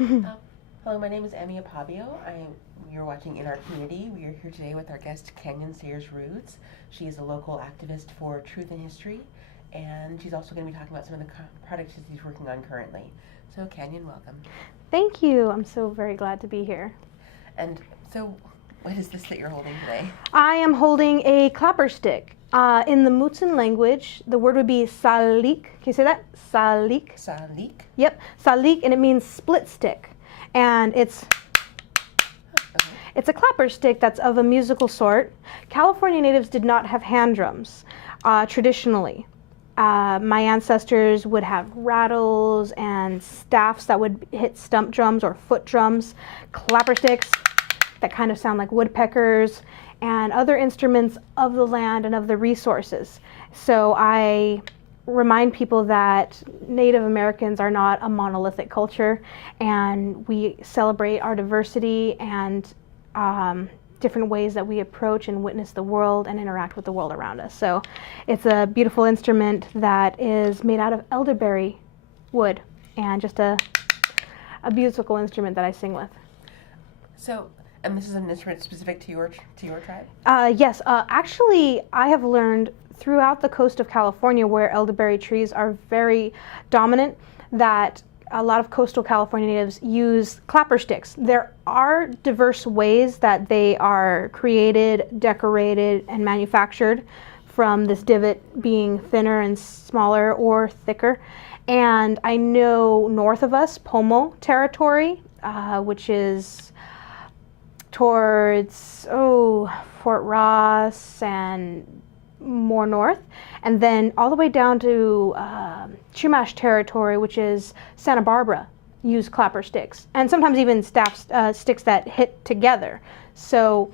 Hello, my name is Akpabio. You're watching In Our Community. We are here today with our guest, Kanyon Sayers-Roods. She is a local activist for truth and history, and she's also going to be talking about some of the projects she's working on currently. So, Kanyon, welcome. Thank you. I'm so very glad to be here. And so, what is this that you're holding today? I am holding a clapper stick. In the Mutsun language, the word would be salik. Can you say that? Salik. Salik? Yep, salik, and it means split stick. And it's a clapper stick that's of a musical sort. California natives did not have hand drums traditionally. My ancestors would have rattles and staffs that would hit stump drums or foot drums, clapper sticks that kind of sound like woodpeckers, and other instruments of the land and of the resources. So I remind people that Native Americans are not a monolithic culture, and we celebrate our diversity and different ways that we approach and witness the world and interact with the world around us. So it's a beautiful instrument that is made out of elderberry wood, and just a musical instrument that I sing with. So, and this is an instrument specific to your tribe? Yes, actually I have learned throughout the coast of California, where elderberry trees are very dominant, that a lot of coastal California natives use clapper sticks. There are diverse ways that they are created, decorated, and manufactured, from this divot being thinner and smaller or thicker. And I know north of us, Pomo territory, which is towards Fort Ross and more north, and then all the way down to Chumash territory, which is Santa Barbara, use clapper sticks, and sometimes even sticks that hit together. So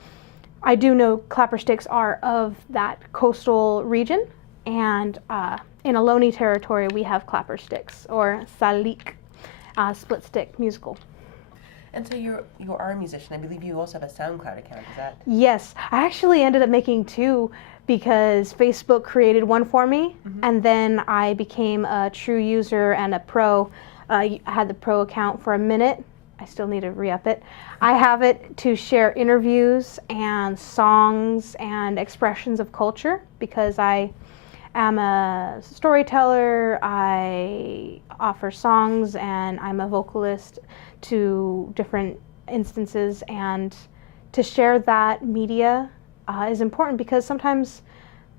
I do know clapper sticks are of that coastal region, and in Ohlone territory we have clapper sticks, or salik, split stick musical. And so you are a musician. I believe you also have a SoundCloud account, is that? Yes, I actually ended up making two because Facebook created one for me, and then I became a true user and a pro. I had the pro account for a minute. I still need to re-up it. I have it to share interviews and songs and expressions of culture, because I am a storyteller, I offer songs, and I'm a vocalist to different instances, and to share that media is important, because sometimes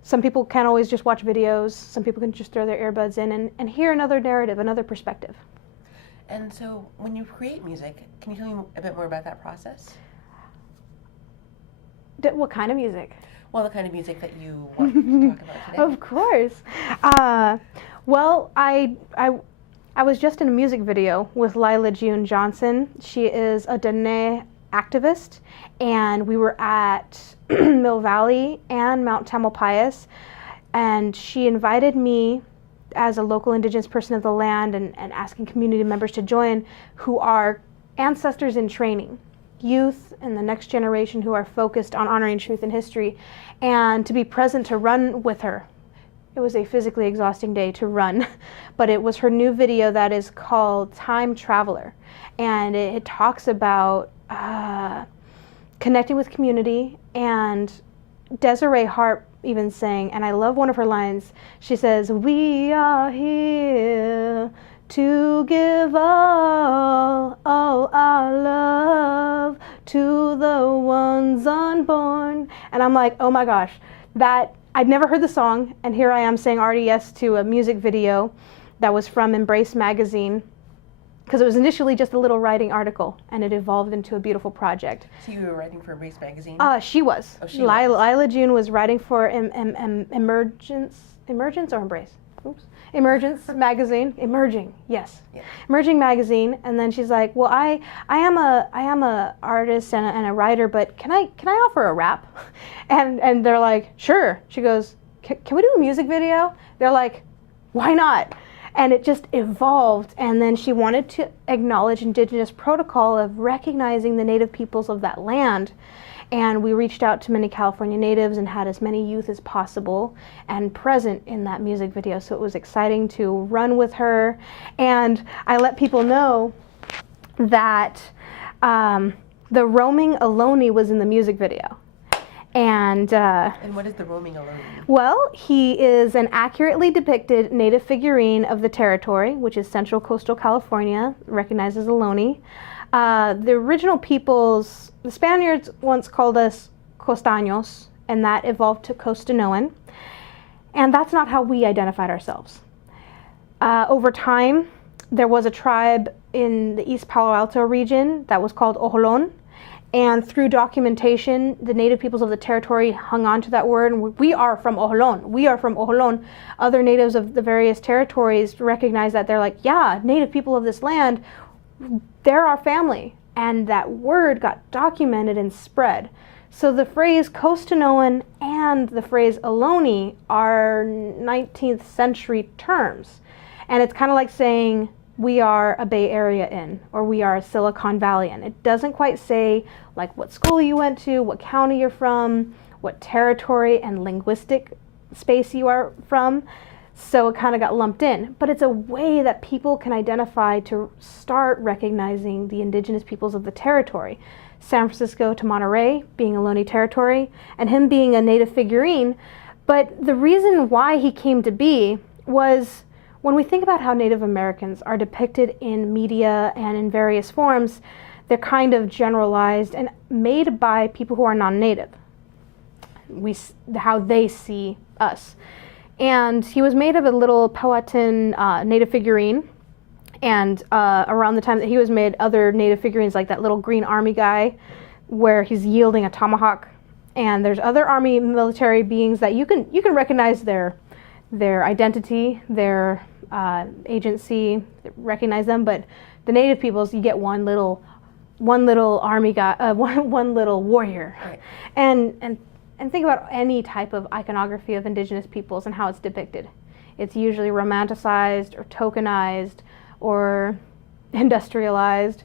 some people can't always just watch videos. Some people can just throw their earbuds in and hear another narrative, another perspective. And so when you create music, can you tell me a bit more about that process? What kind of music? Well, the kind of music that you want to talk about today. Of course. Well, I was just in a music video with Lila June Johnson. She is a Dene activist, and we were at Mill Valley and Mount Tamalpais, and she invited me as a local indigenous person of the land, and asking community members to join who are ancestors in training, youth and the next generation who are focused on honoring truth and history, and to be present to run with her. It was a physically exhausting day to run, but it was her new video that is called Time Traveler, and it talks about connecting with community. And Desiree Harp even sang, and I love one of her lines. She says, "We are here to give all our love to the ones unborn." And I'm like, oh my gosh, that I'd never heard the song, and here I am saying already yes to a music video that was from Embrace magazine, because it was initially just a little writing article, and it evolved into a beautiful project. So you were writing for Embrace magazine? She was. Oh, she was. Lila June was writing for Emergence or Embrace? Oops. Emergence magazine. Emerging, yes. Yeah. Emerging magazine, and then she's like, "Well, I am a artist and a writer, but can I offer a rap?" And they're like, "Sure." She goes, "Can we do a music video?" They're like, "Why not?" And it just evolved, and then she wanted to acknowledge Indigenous protocol of recognizing the Native peoples of that land. And we reached out to many California natives and had as many youth as possible and present in that music video. So it was exciting to run with her. And I let people know that the roaming Ohlone was in the music video. And what is the roaming Ohlone? Well, he is an accurately depicted native figurine of the territory, which is central coastal California, recognized as Ohlone. The original peoples, the Spaniards once called us Costaños, and that evolved to Costanoan. And that's not how we identified ourselves. Over time, there was a tribe in the East Palo Alto region that was called Ohlone. And through documentation, the native peoples of the territory hung on to that word. And we are from Ohlone. We are from Ohlone. Other natives of the various territories recognize that. They're like, yeah, native people of this land, they're our family. And that word got documented and spread. So the phrase Costanoan and the phrase Ohlone are 19th century terms. And it's kind of like saying we are a Bay Area in, or we are a Silicon Valley in. It doesn't quite say like what school you went to, what county you're from, what territory and linguistic space you are from. So it kind of got lumped in. But it's a way that people can identify to start recognizing the indigenous peoples of the territory. San Francisco to Monterey being Ohlone territory, and him being a native figurine. But the reason why he came to be was, when we think about how Native Americans are depicted in media and in various forms, they're kind of generalized and made by people who are non-native. How they see us. And he was made of a little Powhatan native figurine. And around the time that he was made, other native figurines like that little green army guy where he's yielding a tomahawk. And there's other army military beings that you can recognize their identity, their agency, recognize them. But the native peoples, you get one little army guy, one little warrior. Right. And think about any type of iconography of indigenous peoples and how it's depicted. It's usually romanticized or tokenized or industrialized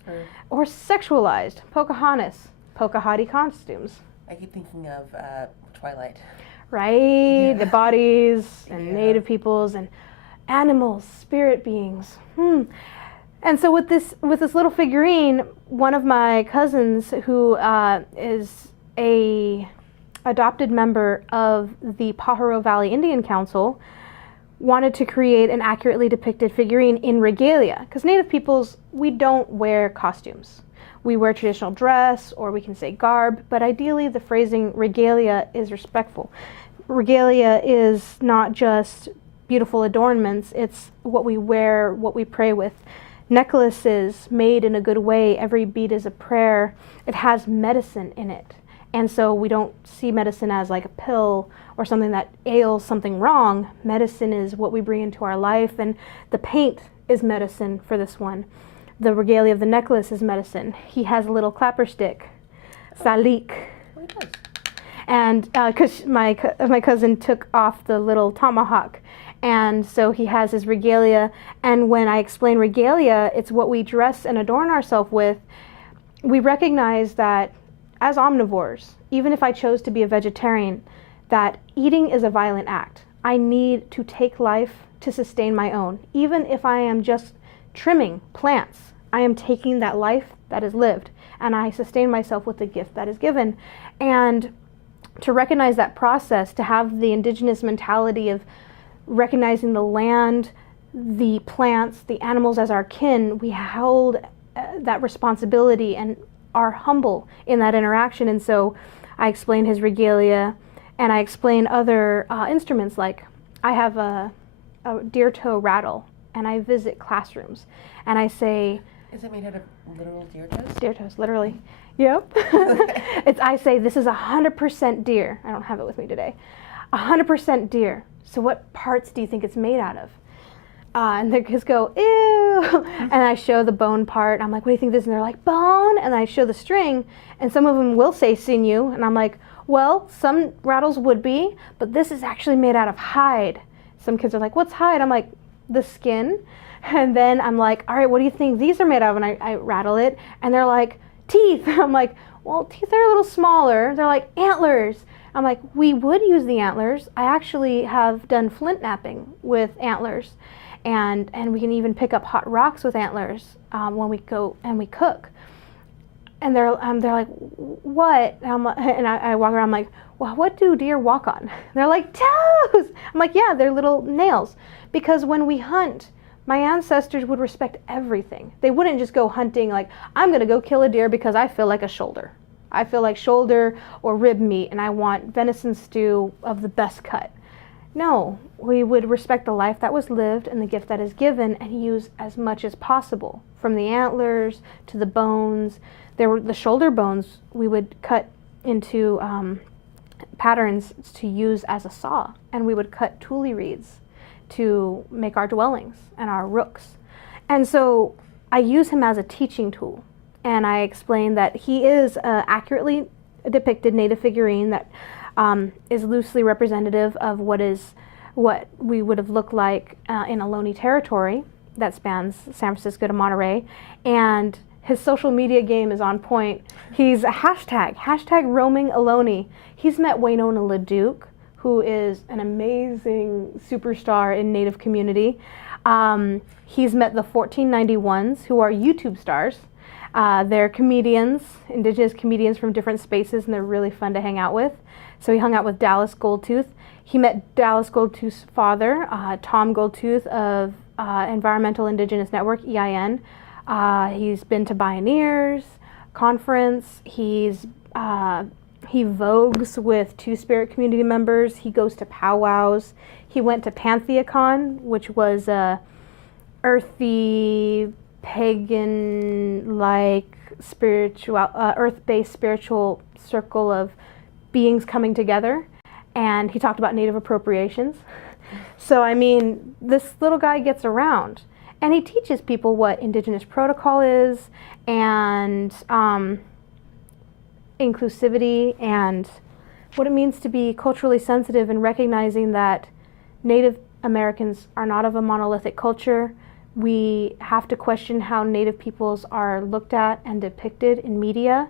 or sexualized. Pocahontas costumes. I keep thinking of Twilight. Right? Yeah. The bodies and Yeah. native peoples and animals, spirit beings. And so with this little figurine, one of my cousins who is a adopted member of the Pajaro Valley Indian Council wanted to create an accurately depicted figurine in regalia. Because native peoples, we don't wear costumes. We wear traditional dress, or we can say garb, but ideally the phrasing regalia is respectful. Regalia is not just beautiful adornments, it's what we wear, what we pray with. Necklaces made in a good way, every bead is a prayer. It has medicine in it. And so we don't see medicine as like a pill or something that ails something wrong. Medicine is what we bring into our life, and the paint is medicine for this one. The regalia of the necklace is medicine. He has a little clapper stick, salik. Oh, he does. And because my cousin took off the little tomahawk, and so he has his regalia. And when I explain regalia, it's what we dress and adorn ourselves with. We recognize that as omnivores, even if I chose to be a vegetarian, that eating is a violent act. I need to take life to sustain my own. Even if I am just trimming plants, I am taking that life that is lived, and I sustain myself with the gift that is given. And to recognize that process, to have the indigenous mentality of recognizing the land, the plants, the animals as our kin, we hold that responsibility and are humble in that interaction. And so I explain his regalia, and I explain other instruments. Like I have a deer toe rattle, and I visit classrooms, and I say, is it made out of literal deer toes? Deer toes, literally. Yep. I say, this is 100% deer. I don't have it with me today. 100% deer. So what parts do you think it's made out of? And the kids go, ew. And I show the bone part. I'm like, what do you think this is? And they're like, bone. And I show the string. And some of them will say sinew. And I'm like, well, some rattles would be, but this is actually made out of hide. Some kids are like, what's hide? I'm like, the skin. And then I'm like, all right, what do you think these are made of? And I rattle it. And they're like, teeth. I'm like, well, teeth are a little smaller. They're like, antlers. I'm like, we would use the antlers. I actually have done flint knapping with antlers. and we can even pick up hot rocks with antlers when we go and we cook. And they're like, what? And I walk around, I'm like, well, what do deer walk on? They're like, toes. I'm like, yeah, they're little nails. Because when we hunt, my ancestors would respect everything. They wouldn't just go hunting like, I'm going to go kill a deer because I feel like a shoulder. I feel like shoulder or rib meat, and I want venison stew of the best cut. No, we would respect the life that was lived and the gift that is given and use as much as possible, from the antlers to the bones. There were the shoulder bones we would cut into patterns to use as a saw, and we would cut tule reeds to make our dwellings and our rooks. And so I use him as a teaching tool, and I explain that he is accurately depicted native figurine that is loosely representative of what we would have looked like in Ohlone territory that spans San Francisco to Monterey, and his social media game is on point. He's a hashtag roaming Ohlone. He's met Waynona LaDuke, who is an amazing superstar in Native community. He's met the 1491s, who are YouTube stars. They're comedians, indigenous comedians from different spaces, and they're really fun to hang out with. So he hung out with Dallas Goldtooth. He met Dallas Goldtooth's father, Tom Goldtooth of Environmental Indigenous Network, EIN. He's been to Bioneers Conference. He vogues with Two-Spirit community members. He goes to powwows. He went to PantheaCon, which was a earthy, pagan-like spiritual, earth-based spiritual circle of beings coming together. And he talked about Native appropriations. So, I mean, this little guy gets around. And he teaches people what Indigenous protocol is, and inclusivity, and what it means to be culturally sensitive, and recognizing that Native Americans are not of a monolithic culture. We have to question how Native peoples are looked at and depicted in media,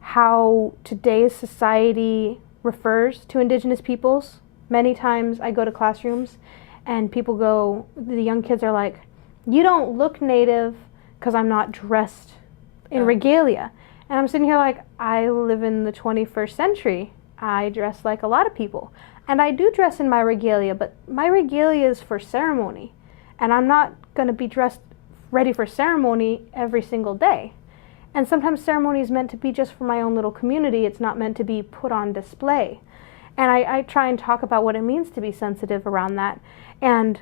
how today's society refers to Indigenous peoples. Many times I go to classrooms and people go, the young kids are like, you don't look Native because I'm not dressed in regalia. And I'm sitting here like, I live in the 21st century. I dress like a lot of people. And I do dress in my regalia, but my regalia is for ceremony. And I'm not going to be dressed ready for ceremony every single day. And sometimes ceremony is meant to be just for my own little community. It's not meant to be put on display. And I try and talk about what it means to be sensitive around that, and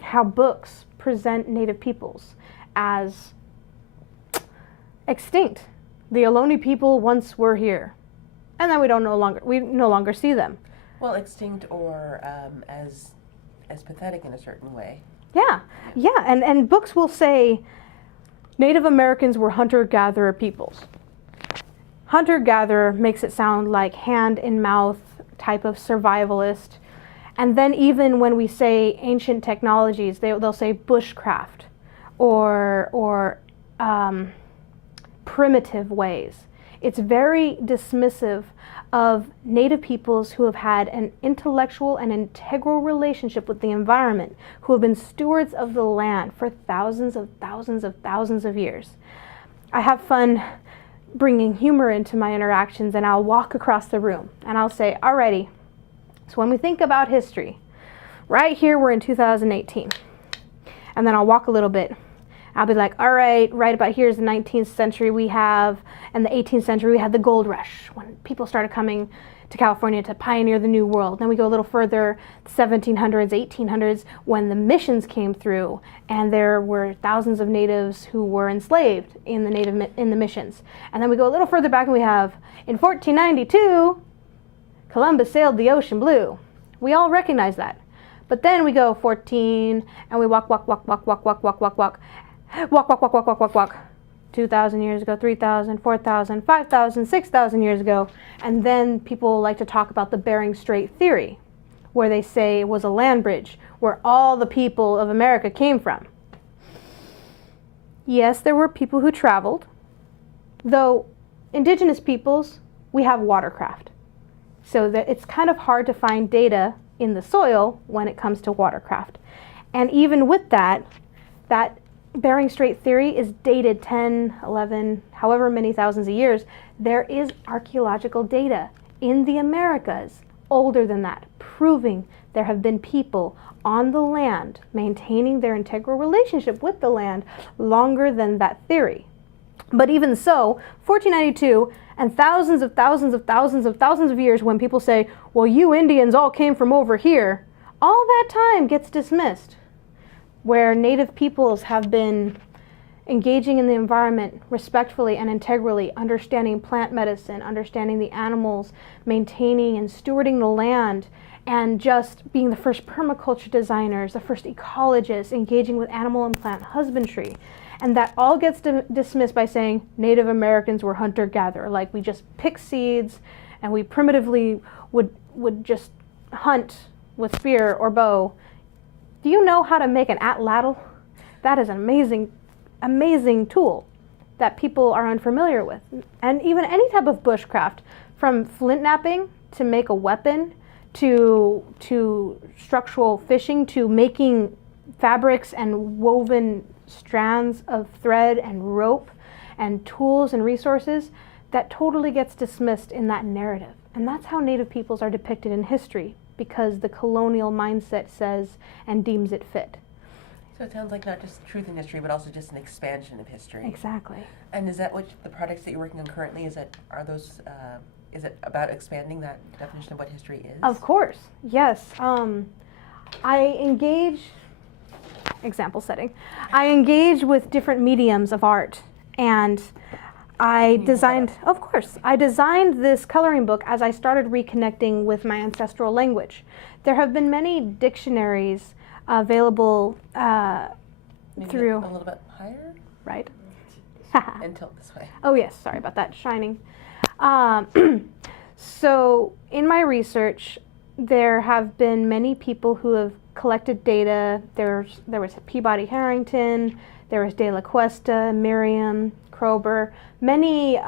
how books present Native peoples as extinct. The Ohlone people once were here, and then we no longer see them. Well, extinct or as pathetic in a certain way. Yeah. And books will say Native Americans were hunter-gatherer peoples. Hunter-gatherer makes it sound like hand-in-mouth type of survivalist. And then even when we say ancient technologies, they'll say bushcraft or primitive ways. It's very dismissive of Native peoples who have had an intellectual and integral relationship with the environment, who have been stewards of the land for thousands of years. I have fun bringing humor into my interactions, and I'll walk across the room and I'll say, alrighty, so when we think about history, right here we're in 2018. And then I'll walk a little bit. I'll be like, all right about here's the 19th century we have, and the 18th century we had the gold rush, when people started coming to California to pioneer the New World. Then we go a little further, 1700s, 1800s, when the missions came through, and there were thousands of natives who were enslaved in the missions. And then we go a little further back, and we have, in 1492, Columbus sailed the ocean blue. We all recognize that. But then we go 14, and we walk. 2,000 years ago, 3,000, 4,000, 5,000, 6,000 years ago. And then people like to talk about the Bering Strait theory, where they say it was a land bridge where all the people of America came from. Yes, there were people who traveled, though indigenous peoples, we have watercraft. So that it's kind of hard to find data in the soil when it comes to watercraft. And even with that Bering Strait theory is dated 10, 11, however many thousands of years. There is archaeological data in the Americas older than that, proving there have been people on the land maintaining their integral relationship with the land longer than that theory. But even so, 1492 and thousands of years, when people say, well, you Indians all came from over here, all that time gets dismissed, where native peoples have been engaging in the environment respectfully and integrally, understanding plant medicine, understanding the animals, maintaining and stewarding the land, and just being the first permaculture designers, the first ecologists, engaging with animal and plant husbandry. And that all gets dismissed by saying Native Americans were hunter-gatherer, like we just pick seeds and we primitively would just hunt with spear or bow. Do you know how to make an atlatl? That is an amazing tool that people are unfamiliar with. And even any type of bushcraft, from flint knapping to make a weapon, to structural fishing, to making fabrics and woven strands of thread and rope and tools and resources, that totally gets dismissed in that narrative. And that's how Native peoples are depicted in history, because the colonial mindset says and deems it fit. So it sounds like not just truth in history, but also just an expansion of history. Exactly. And is that what the projects that you're working on currently, is it about expanding that definition of what history is? Of course, yes. I engage with different mediums of art, and I designed this coloring book as I started reconnecting with my ancestral language. There have been many dictionaries available Maybe through... a little bit higher? Right. And tilt this way. Oh yes, sorry about that, shining. So in my research, there have been many people who have collected data. There was Peabody Harrington, there was De La Cuesta, Miriam, Kroeber, many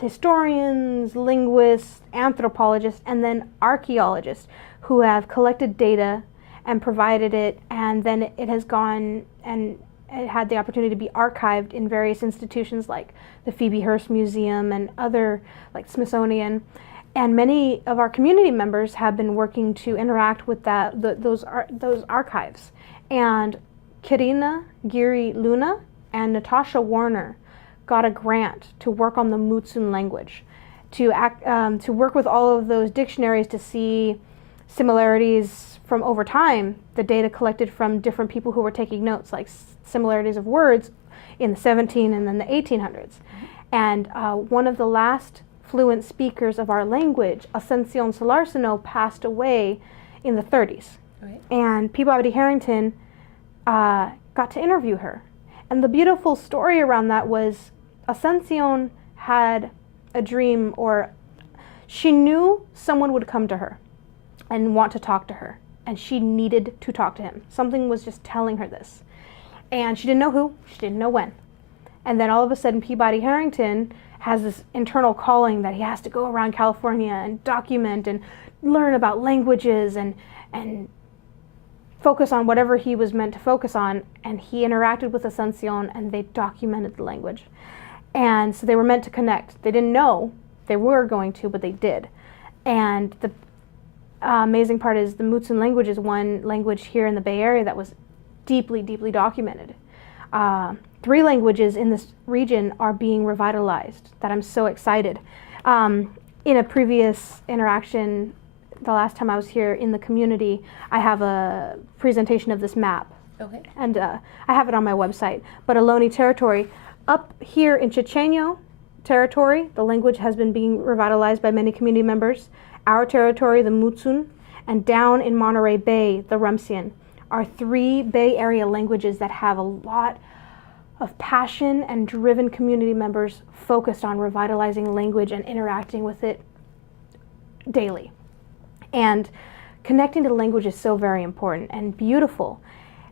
historians, linguists, anthropologists, and then archaeologists who have collected data and provided it, and then it has gone and it had the opportunity to be archived in various institutions like the Phoebe Hearst Museum and other, like Smithsonian. And many of our community members have been working to interact with those archives. And Kirina Giri Luna and Natasha Warner got a grant to work on the Mutsun language, to work with all of those dictionaries to see similarities from over time, the data collected from different people who were taking notes, like similarities of words in the 17 and then the 1800s. And one of the last fluent speakers of our language, Ascension Solarsino, passed away in the 30s. Right. And Peabody Harrington got to interview her. And the beautiful story around that was Ascension had a dream, or she knew someone would come to her and want to talk to her, and she needed to talk to him. Something was just telling her this. And she didn't know who, she didn't know when. And then all of a sudden Peabody Harrington has this internal calling that he has to go around California and document and learn about languages and focus on whatever he was meant to focus on. And he interacted with Ascension and they documented the language. And so they were meant to connect. They didn't know they were going to, but they did. And the amazing part is the Mutsun language is one language here in the Bay Area that was deeply, deeply documented. 3 languages in this region are being revitalized, that I'm so excited. In a previous interaction, the last time I was here in the community, I have a presentation of this map. Okay. And I have it on my website. But Ohlone territory, up here in Chochenyo territory, the language has been being revitalized by many community members. Our territory, the Mutsun, and down in Monterey Bay, the Rumsian, are 3 Bay Area languages that have a lot of passion and driven community members focused on revitalizing language and interacting with it daily. And connecting to language is so very important and beautiful.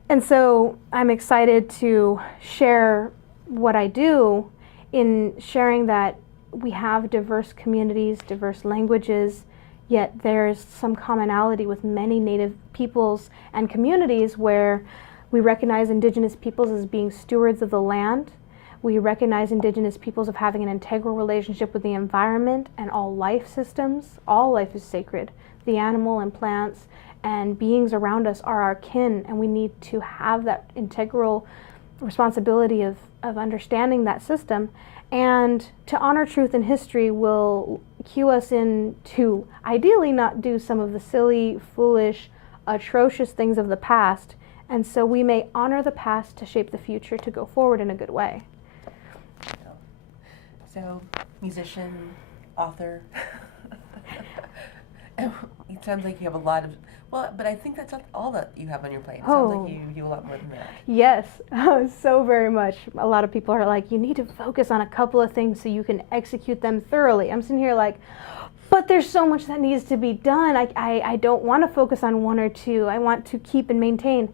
And so I'm excited to share what I do in sharing that we have diverse communities, diverse languages, yet there's some commonality with many Native peoples and communities where We recognize Indigenous peoples as being stewards of the land. We recognize Indigenous peoples of having an integral relationship with the environment and all life systems. All life is sacred. The animal and plants and beings around us are our kin, and we need to have that integral responsibility of understanding that system. And to honor truth and history will cue us in to ideally not do some of the silly, foolish, atrocious things of the past, and so we may honor the past to shape the future to go forward in a good way. So, musician, author. It sounds like you have a lot of, well, but I think that's not all that you have on your plate. It sounds like you do a lot more than that. Yes, so very much. A lot of people are like, you need to focus on a couple of things so you can execute them thoroughly. I'm sitting here like, but there's so much that needs to be done. I don't want to focus on one or two. I want to keep and maintain.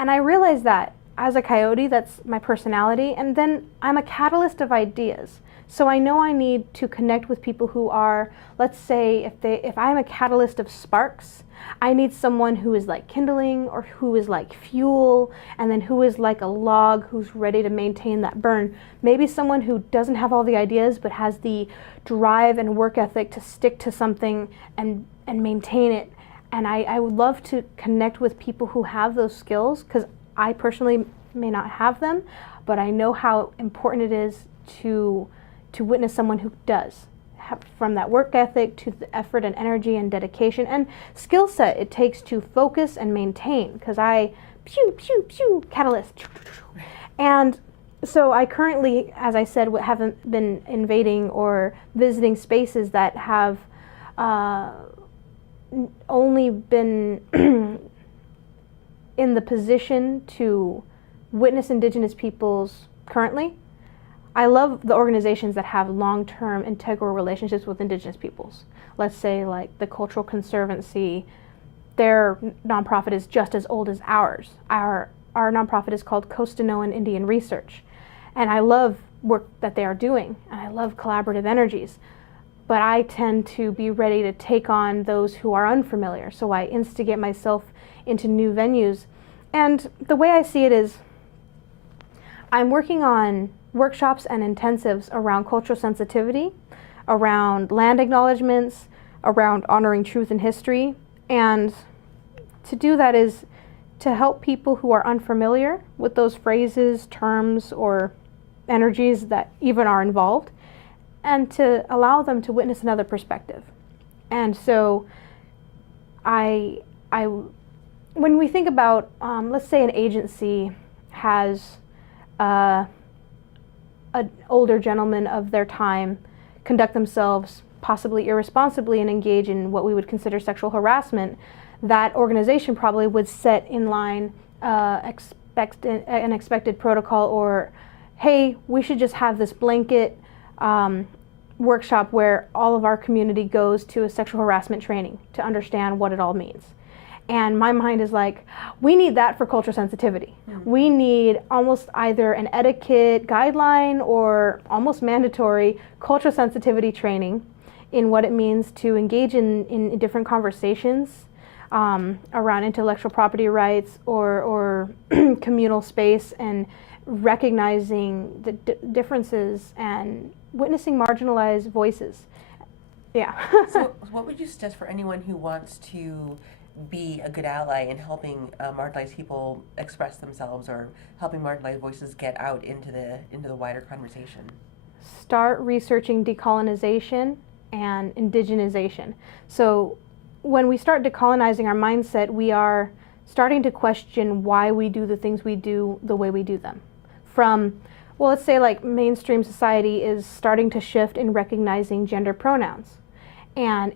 And I realize that as a coyote, that's my personality. And then I'm a catalyst of ideas. So I know I need to connect with people who are, let's say, if I'm a catalyst of sparks, I need someone who is like kindling or who is like fuel, and then who is like a log who's ready to maintain that burn. Maybe someone who doesn't have all the ideas but has the drive and work ethic to stick to something and maintain it. And I would love to connect with people who have those skills, because I personally may not have them, but I know how important it is to witness someone who does, from that work ethic to the effort and energy and dedication and skill set it takes to focus and maintain, because I catalyst. And so I currently, as I said, haven't been invading or visiting spaces that have only been in the position to witness Indigenous peoples currently. I love the organizations that have long-term integral relationships with Indigenous peoples. Let's say like the Cultural Conservancy, their nonprofit is just as old as ours. Our nonprofit is called Costanoan Indian Research. And I love work that they are doing, and I love collaborative energies. But I tend to be ready to take on those who are unfamiliar, so I instigate myself into new venues. And the way I see it is, I'm working on workshops and intensives around cultural sensitivity, around land acknowledgements, around honoring truth and history. And to do that is to help people who are unfamiliar with those phrases, terms, or energies that even are involved, and to allow them to witness another perspective. And so when we think about, let's say an agency has an older gentleman of their time conduct themselves possibly irresponsibly and engage in what we would consider sexual harassment, that organization probably would set in line an expected protocol, or, hey, we should just have this blanket workshop where all of our community goes to a sexual harassment training to understand what it all means. And my mind is like, we need that for cultural sensitivity. Mm-hmm. We need almost either an etiquette guideline or almost mandatory cultural sensitivity training in what it means to engage in different conversations around intellectual property rights or communal space, and recognizing the differences and witnessing marginalized voices. Yeah. So what would you suggest for anyone who wants to be a good ally in helping marginalized people express themselves, or helping marginalized voices get out into the wider conversation? Start researching decolonization and indigenization. So when we start decolonizing our mindset, we are starting to question why we do the things we do the way we do them. From, well, let's say like mainstream society is starting to shift in recognizing gender pronouns. And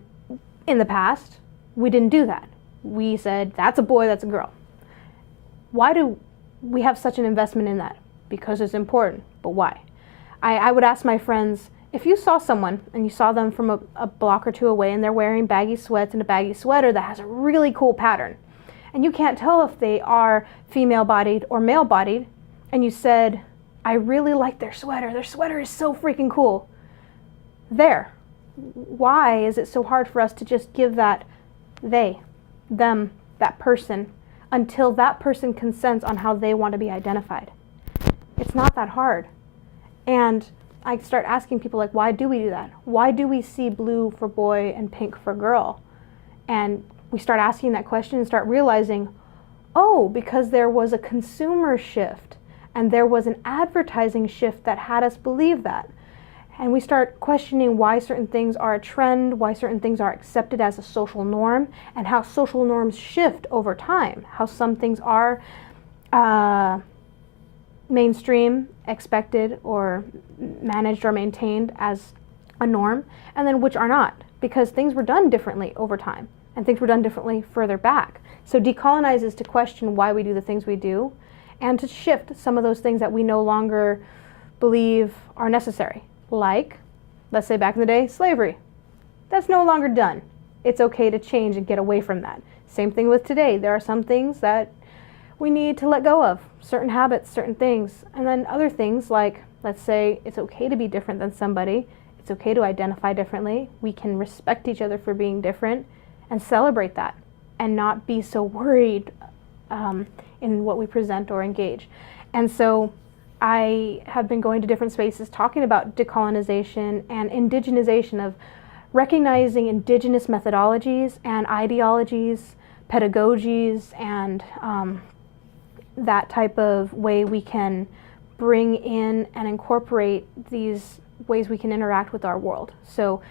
in the past, we didn't do that. We said, that's a boy, that's a girl. Why do we have such an investment in that? Because it's important, but why? I would ask my friends, if you saw someone and you saw them from a block or two away and they're wearing baggy sweats and a baggy sweater that has a really cool pattern, and you can't tell if they are female-bodied or male-bodied, and you said, I really like their sweater is so freaking cool. There. Why is it so hard for us to just give that them, that person, until that person consents on how they want to be identified. It's not that hard. And I start asking people, like, why do we do that? Why do we see blue for boy and pink for girl? And we start asking that question and start realizing, oh, because there was a consumer shift and there was an advertising shift that had us believe that. And we start questioning why certain things are a trend, why certain things are accepted as a social norm, and how social norms shift over time, how some things are mainstream, expected, or managed or maintained as a norm, and then which are not, because things were done differently over time, and things were done differently further back. So decolonize is to question why we do the things we do, and to shift some of those things that we no longer believe are necessary. Like, let's say back in the day, slavery. That's no longer done. It's okay to change and get away from that. Same thing with today. There are some things that we need to let go of, certain habits, certain things, and then other things like, let's say it's okay to be different than somebody. It's okay to identify differently. We can respect each other for being different and celebrate that and not be so worried in what we present or engage. And so I have been going to different spaces talking about decolonization and indigenization, of recognizing indigenous methodologies and ideologies, pedagogies, and that type of way we can bring in and incorporate these ways we can interact with our world. So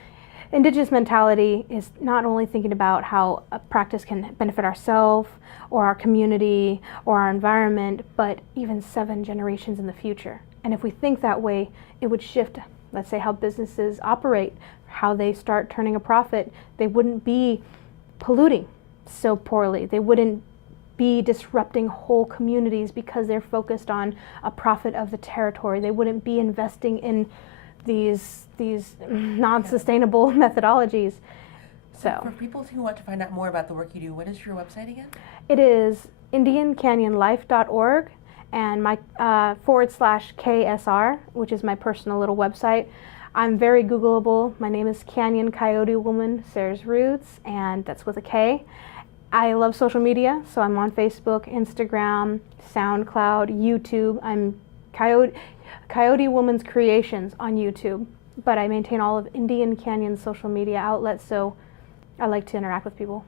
indigenous mentality is not only thinking about how a practice can benefit ourselves or our community or our environment, but even 7 generations in the future. And if we think that way, it would shift, let's say, how businesses operate, how they start turning a profit. They wouldn't be polluting so poorly. They wouldn't be disrupting whole communities because they're focused on a profit of the territory. They wouldn't be investing in these non-sustainable methodologies. So for people who want to find out more about the work you do, what is your website again? It is IndianCanyonLife.org and my /KSR, which is my personal little website. I'm very Googleable. My name is Kanyon Coyote Woman Sayers-Roods, and that's with a K. I love social media, so I'm on Facebook, Instagram, SoundCloud, YouTube. I'm Coyote Woman's Creations on YouTube, but I maintain all of Indian Canyon's social media outlets, so I like to interact with people.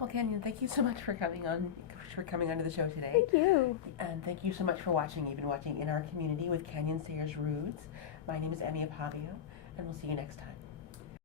Well, Kanyon, thank you so much for coming onto the show today. Thank you. And thank you so much for watching. You've been watching In Our Community with Kanyon Sayers-Roods. My name is Akpabio, and we'll see you next time.